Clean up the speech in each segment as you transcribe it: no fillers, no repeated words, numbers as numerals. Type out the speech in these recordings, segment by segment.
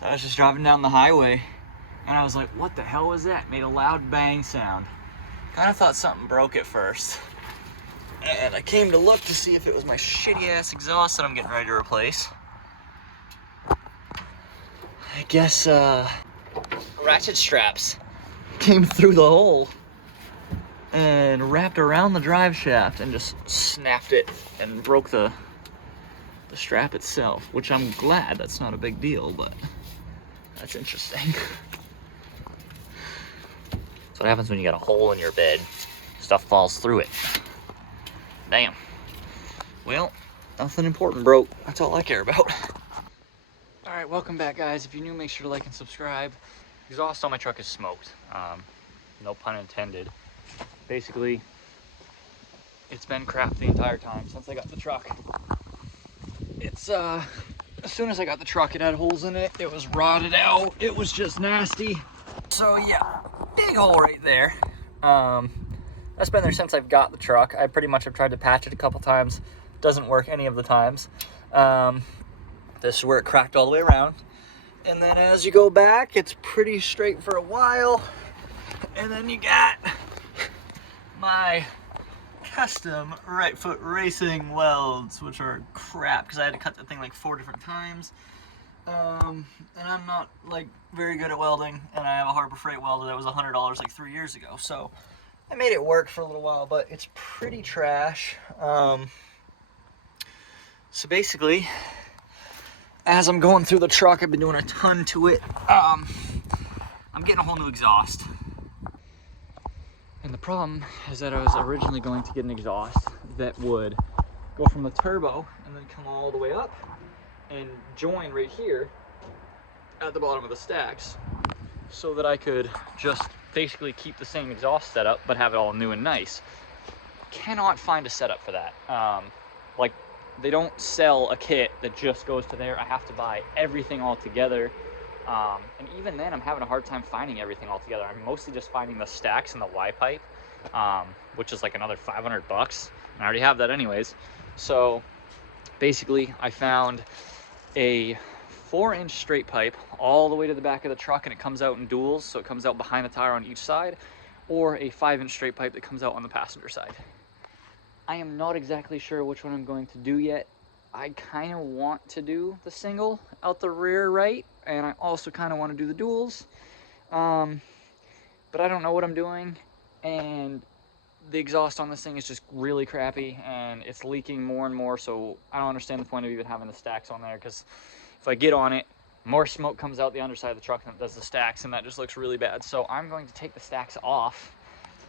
So I was just driving down the highway and I was like, what the hell was that? It made a loud bang sound. Kind of thought something broke at first. And I came to look to see if it was my shitty ass exhaust that I'm getting ready to replace. I guess ratchet straps came through the hole and wrapped around the drive shaft and just snapped it and broke the strap itself, which I'm glad that's not a big deal, but that's interesting. That's what happens when you got a hole in your bed. Stuff falls through it. Damn. Well, nothing important broke. That's all I care about. All right, welcome back, guys. If you're new, make sure to like and subscribe. Exhaust on my truck is smoked. No pun intended. Basically, it's been crap the entire time since I got the truck. It's, as soon as I got the truck, it had holes in it. It was rotted out. It was just nasty. So yeah, big hole right there. That's been there since I've got the truck. I pretty much have tried to patch it a couple times. Doesn't work any of the times. This is where it cracked all the way around. And then as you go back, it's pretty straight for a while. And then you got my custom right foot racing welds, which are crap because I had to cut that thing like 4 different times. And I'm not like very good at welding, and I have a Harbor Freight welder that was $100 like 3 years ago. So I made it work for a little while, but it's pretty trash. So basically, as I'm going through the truck, I've been doing a ton to it. I'm getting a whole new exhaust. And the problem is that I was originally going to get an exhaust that would go from the turbo and then come all the way up and join right here at the bottom of the stacks so that I could just basically keep the same exhaust setup but have it all new and nice. Cannot find a setup for that. Like, they don't sell a kit that just goes to there. I have to buy everything all together. And even then, I'm having a hard time finding everything all together. I'm mostly just finding the stacks and the Y-pipe, which is like another 500 bucks. And I already have that anyways. So basically, I found a 4-inch straight pipe all the way to the back of the truck, and it comes out in duals, so it comes out behind the tire on each side, or a 5-inch straight pipe that comes out on the passenger side. I am not exactly sure which one I'm going to do yet. I kind of want to do the single out the rear right, and I also kind of want to do the duals, but I don't know what I'm doing, and the exhaust on this thing is just really crappy, and it's leaking more and more, so I don't understand the point of even having the stacks on there, because if I get on it, more smoke comes out the underside of the truck than it does the stacks, and that just looks really bad. So I'm going to take the stacks off,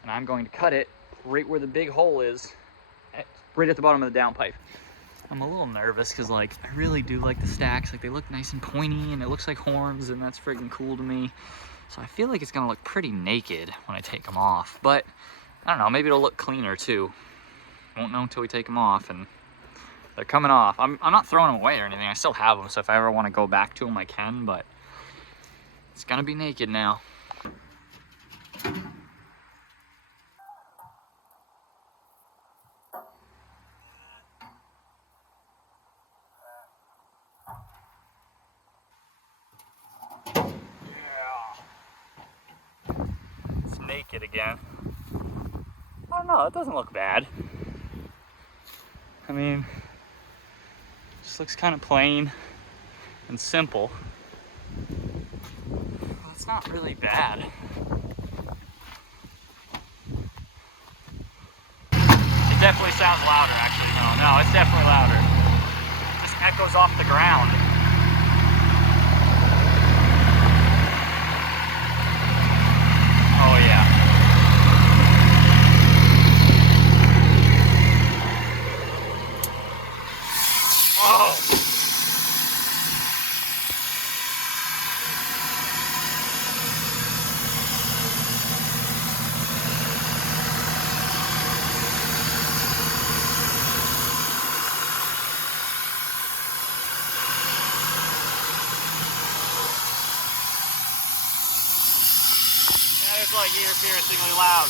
and I'm going to cut it right where the big hole is, right at the bottom of the downpipe. I'm a little nervous because, like, I really do like the stacks. Like, they look nice and pointy, and it looks like horns, and that's freaking cool to me. So I feel like it's gonna look pretty naked when I take them off, but I don't know, maybe it'll look cleaner too. Won't know until we take them off, and they're coming off. I'm not throwing them away or anything. I still have them, so if I ever want to go back to them, I can, but it's gonna be naked now. Naked again. I don't know, it doesn't look bad. I mean, it just looks kind of plain and simple. It's not really bad. It definitely sounds louder, actually. No, it's definitely louder. It just echoes off the ground. Oh yeah. Oh. That is like ear-piercingly loud.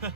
that.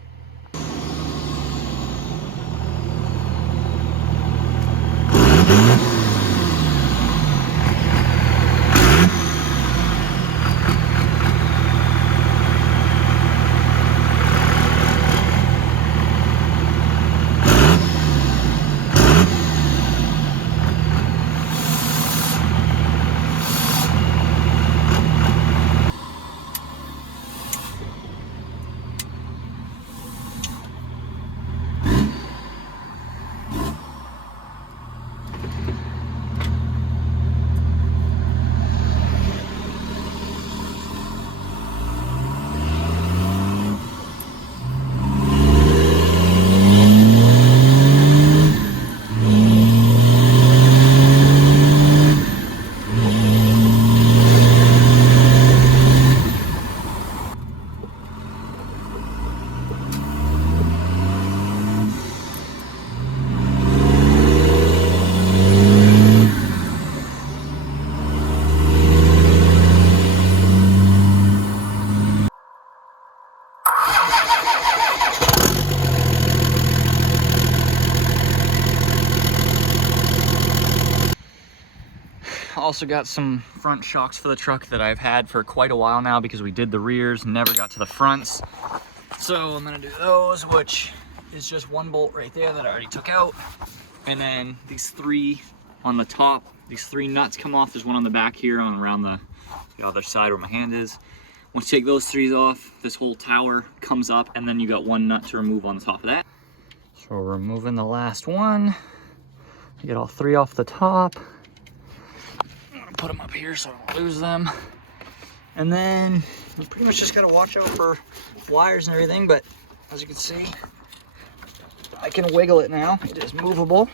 Also got some front shocks for the truck that I've had for quite a while now because we did the rears, never got to the fronts. So I'm gonna do those, which is just one bolt right there that I already took out. And then these three on the top, these three nuts come off. There's one on the back here on around the other side where my hand is. Once you take those three off, this whole tower comes up, and then you got one nut to remove on the top of that. So we're removing the last one. I get all three off the top. Put them up here so I don't lose them. And then you pretty much just gotta watch out for wires and everything, but as you can see, I can wiggle it now. It is movable.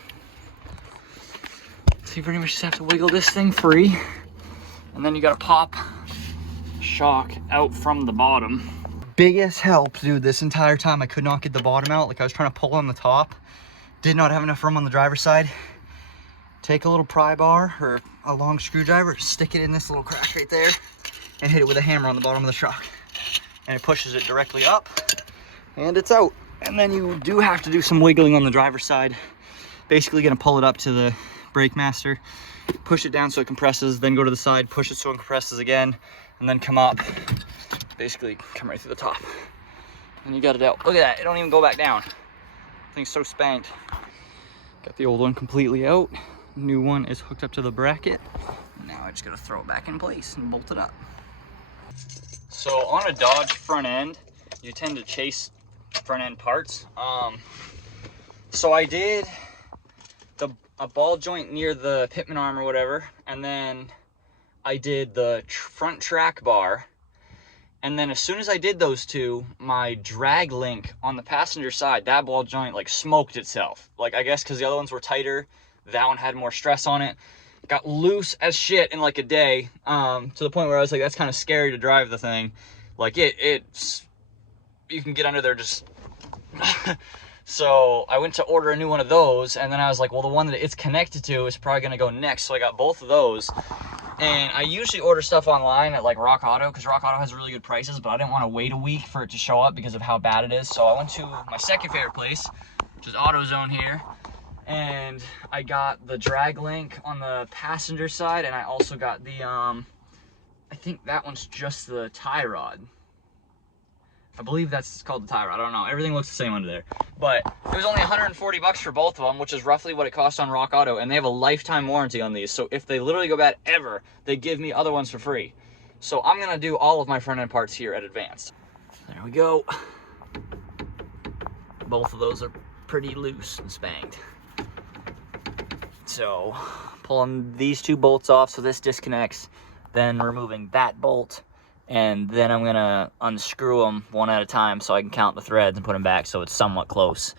So you pretty much just have to wiggle this thing free. And then you gotta pop shock out from the bottom. Biggest help, dude, this entire time I could not get the bottom out. Like I was trying to pull on the top. Did not have enough room on the driver's side. Take a little pry bar or a long screwdriver, stick it in this little crack right there, and hit it with a hammer on the bottom of the truck. And it pushes it directly up, and it's out. And then you do have to do some wiggling on the driver's side. Basically gonna pull it up to the brake master, push it down so it compresses, then go to the side, push it so it compresses again, and then come up. Basically come right through the top. And you got it out. Look at that, it don't even go back down. Thing's so spanked. Got the old one completely out. New one is hooked up to the bracket. Now I just gotta throw it back in place and bolt it up. So on a Dodge front end, you tend to chase front end parts. So I did a ball joint near the pitman arm or whatever, and then I did the front track bar. And then as soon as I did those two, my drag link on the passenger side, that ball joint like smoked itself. Like I guess because the other ones were tighter, that one had more stress on it. Got loose as shit in like a day, to the point where I was like, that's kind of scary to drive the thing. Like it's, you can get under there just. So I went to order a new one of those, and then I was like, well, the one that it's connected to is probably gonna go next. So I got both of those. And I usually order stuff online at like Rock Auto, because Rock Auto has really good prices, but I didn't want to wait a week for it to show up because of how bad it is. So I went to my second favorite place, which is AutoZone here. And I got the drag link on the passenger side, and I also got the, I think that one's just the tie rod. I believe that's called the tie rod. I don't know. Everything looks the same under there. But it was only 140 bucks for both of them, which is roughly what it cost on Rock Auto. And they have a lifetime warranty on these. So if they literally go bad ever, they give me other ones for free. So I'm going to do all of my front end parts here at Advanced. There we go. Both of those are pretty loose and spanked. So pulling these two bolts off so this disconnects, then removing that bolt, and then I'm gonna unscrew them one at a time so I can count the threads and put them back so it's somewhat close.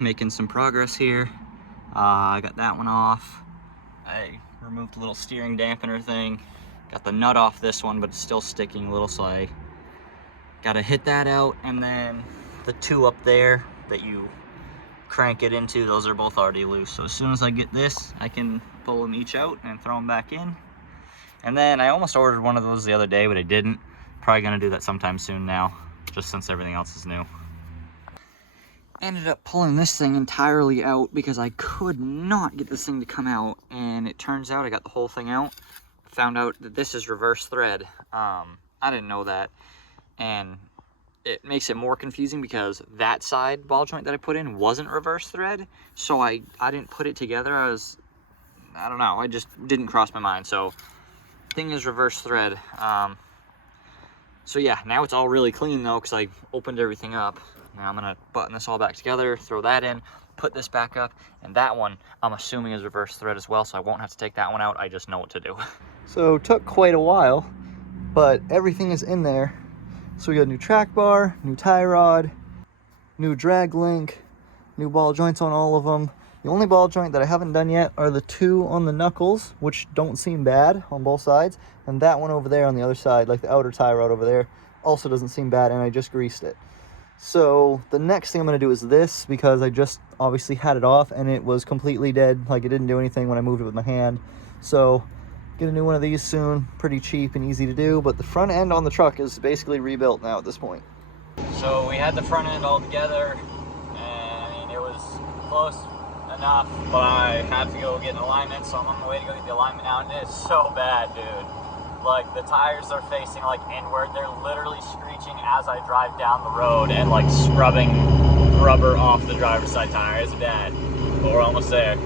Making some progress here. I got that one off. I removed the little steering dampener thing. Got the nut off this one, but it's still sticking a little, so I gotta hit that out. And then the two up there that you crank it into, those are both already loose. So as soon as I get this, I can pull them each out and throw them back in. And then I almost ordered one of those the other day, but I didn't. Probably gonna do that sometime soon now, just since everything else is new. Ended up pulling this thing entirely out because I could not get this thing to come out, and it turns out I got the whole thing out. Found out that this is reverse thread. I didn't know that, and it makes it more confusing because that side ball joint that I put in wasn't reverse thread, so I didn't put it together. I don't know, I just didn't cross my mind. So thing is reverse thread. So yeah, now it's all really clean though because I opened everything up. Now I'm gonna button this all back together, throw that in, put this back up, and that one I'm assuming is reverse thread as well, so I won't have to take that one out. I just know what to do. So it took quite a while, but everything is in there. So we got a new track bar, new tie rod, new drag link, new ball joints on all of them. The only ball joint that I haven't done yet are the two on the knuckles, which don't seem bad on both sides, and that one over there on the other side, like the outer tie rod over there, also doesn't seem bad, and I just greased it. So the next thing I'm going to do is this, because I just obviously had it off and it was completely dead, like it didn't do anything when I moved it with my hand. So get a new one of these soon, pretty cheap and easy to do, but the front end on the truck is basically rebuilt now at this point. So we had the front end all together, and I mean it was close enough, but I had to go get an alignment, so I'm on my way to go get the alignment out, and it's so bad, dude. Like, the tires are facing like inward. They're literally screeching as I drive down the road and like scrubbing rubber off the driver's side tire. It's bad, but we're almost there.